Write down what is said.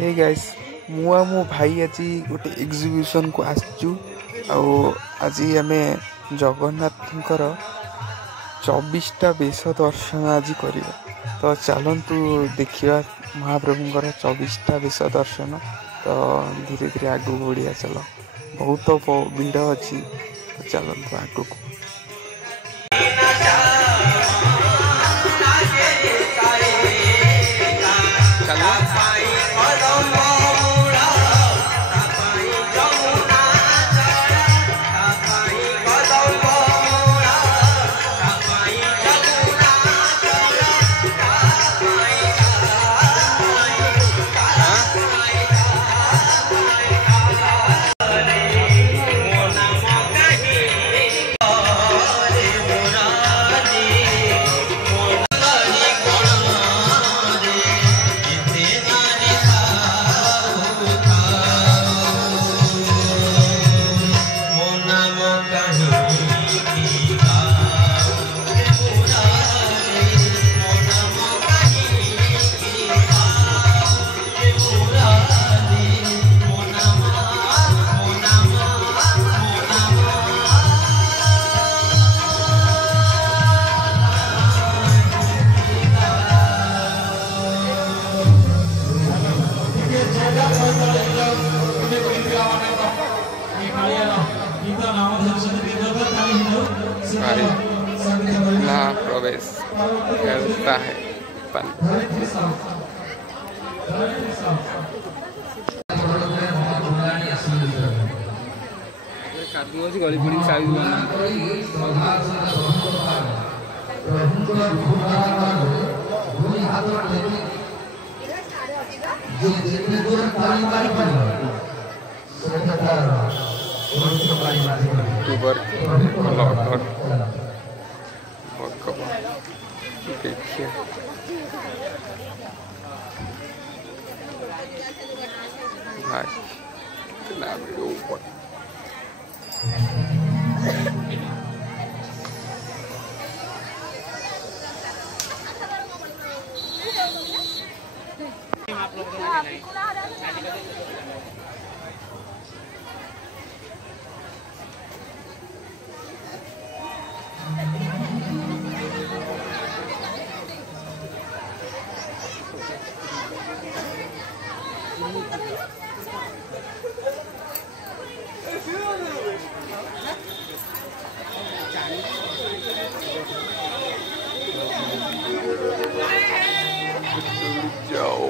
hey guys मु आ मो भाई आज गोटे एग्जीबिशन को आसचु आज आम जगन्नाथंकर 24टा वेश दर्शन आज करवा तो चलतु देखा महाप्रभुंर 24टा वेश दर्शन तो धीरे धीरे आगू बढ़िया चल बहुत भिड़ अच्छी तो चलतु आगू ना प्रवेश करता है गली पड़ी देखिए भाई कितना ऊपर जाओ